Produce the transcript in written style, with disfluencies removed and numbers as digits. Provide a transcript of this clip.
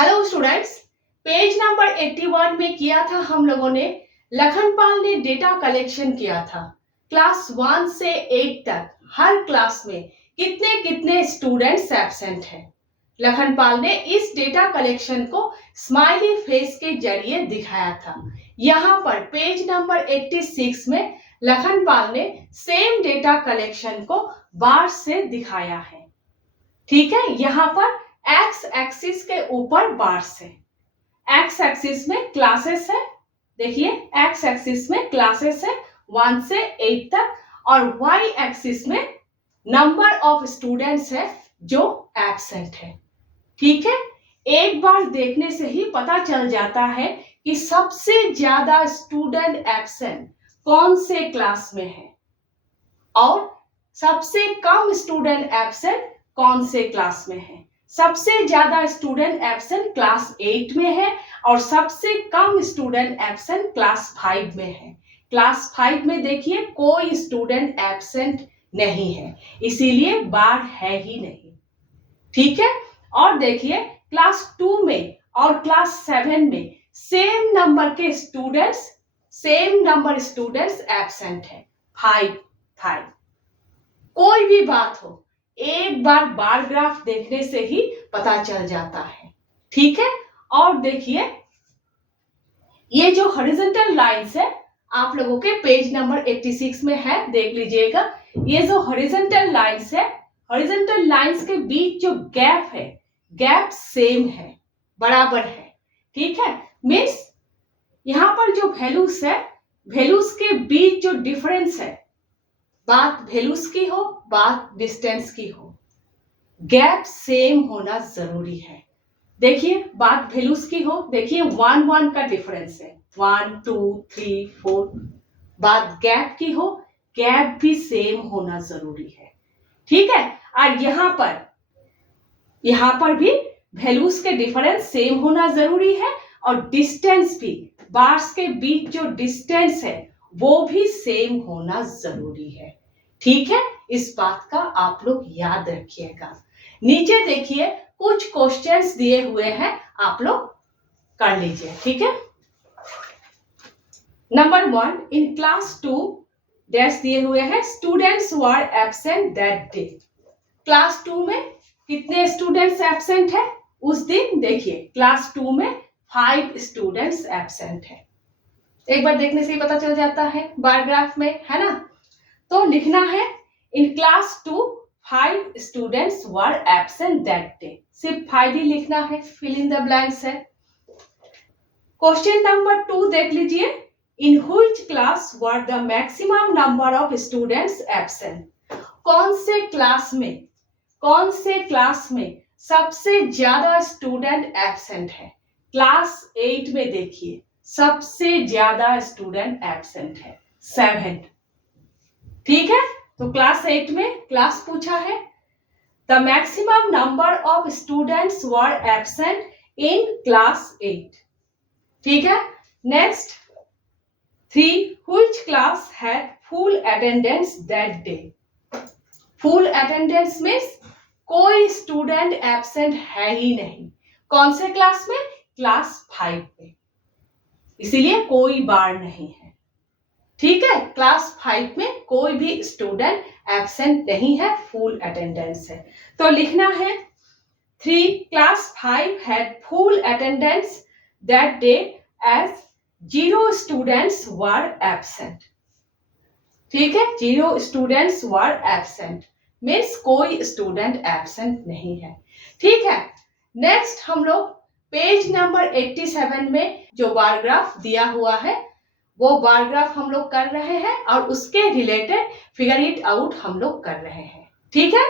Hello students, page number 81 में किया था हम लोगों ने। लखनपाल ने डेटा कलेक्शन किया था क्लास 1 से 8 तक हर क्लास में कितने कितने स्टूडेंट्स एब्सेंट हैं। लखनपाल ने इस डेटा कलेक्शन को स्माइली फेस के जरिए दिखाया था। यहाँ पर पेज नंबर 86 में लखनपाल ने सेम डेटा कलेक्शन को बार से दिखाया है। ठीक है, यहाँ पर एक्स एक्सिस के ऊपर बार्स है। एक्स एक्सिस में क्लासेस है, देखिए एक्स एक्सिस में क्लासेस है 1 से 8 तक, और वाई एक्सिस में नंबर ऑफ स्टूडेंट्स है जो एब्सेंट है। ठीक है, एक बार देखने से ही पता चल जाता है कि सबसे ज्यादा स्टूडेंट एब्सेंट कौन से क्लास में है और सबसे कम स्टूडेंट एब्सेंट कौन से क्लास में है। सबसे ज्यादा स्टूडेंट एब्सेंट क्लास 8 में है और सबसे कम स्टूडेंट एब्सेंट क्लास 5 में है। क्लास 5 में देखिए कोई स्टूडेंट एब्सेंट नहीं है, इसीलिए बार है ही नहीं। ठीक है, और देखिए क्लास 2 में और क्लास 7 में सेम नंबर स्टूडेंट्स एब्सेंट है, 5। कोई भी बात हो, एक बार बार ग्राफ देखने से ही पता चल जाता है। ठीक है, और देखिए ये जो हॉरिजॉन्टल लाइंस है आप लोगों के पेज नंबर 86 में है, देख लीजिएगा। ये जो हॉरिजॉन्टल लाइंस है, हॉरिजॉन्टल लाइंस के बीच जो गैप है, गैप सेम है, बराबर है। ठीक है, मीन्स यहाँ पर जो वैल्यूज है, वैल्यूज के बीच जो डिफरेंस है, बात वैल्यूज की हो बात डिस्टेंस की हो, गैप सेम होना जरूरी है। देखिए बात वैल्यूज की हो, देखिए 1 का डिफरेंस है, 1 2 3 4। बात गैप की हो, गैप भी सेम होना जरूरी है। ठीक है, और यहाँ पर भी वैल्यूज के डिफरेंस सेम होना जरूरी है और डिस्टेंस भी, बार्स के बीच जो डिस्टेंस है वो भी सेम होना जरूरी है। ठीक है, इस बात का आप लोग याद रखिएगा। नीचे देखिए कुछ क्वेश्चंस दिए हुए हैं, आप लोग कर लीजिए। ठीक है, नंबर 1 इन क्लास 2 डैश दिए हुए हैं, students were absent that day. Class 2 में कितने स्टूडेंट्स एब्सेंट है उस दिन? देखिए क्लास 2 में 5 स्टूडेंट्स एब्सेंट है। एक बार देखने से ही पता चल जाता है बार ग्राफ में, है ना। तो लिखना है in class 2 5 students were absent that day, सिर्फ 5 ही लिखना है, फिल इन द ब्लैंक्स है। क्वेश्चन नंबर 2 देख लीजिए, in which class were the maximum number of students absent. कौन से क्लास में सबसे ज्यादा स्टूडेंट एब्सेंट है? क्लास 8 में देखिए सबसे ज्यादा स्टूडेंट एब्सेंट है, 7। ठीक है, तो क्लास 8 में क्लास पूछा है। The maximum number of students were absent in class 8। ठीक है, next 3 which class had full attendance that day. Full attendance means कोई स्टूडेंट एब्सेंट है ही नहीं। कौन से क्लास में? क्लास 5 में, इसीलिए कोई बार नहीं है। ठीक है, क्लास 5 में कोई भी स्टूडेंट एब्सेंट नहीं है, फुल अटेंडेंस है। तो लिखना है 3 class 5 had full attendance that day as 0 students were absent. ठीक है, 0 स्टूडेंट्स वर एब्सेंट मीन्स कोई स्टूडेंट एब्सेंट नहीं है। ठीक है, नेक्स्ट हम लोग पेज नंबर 87 में जो बार ग्राफ दिया हुआ है वो बार ग्राफ हम लोग कर रहे हैं और उसके रिलेटेड फिगर इट आउट हम लोग कर रहे हैं। ठीक है।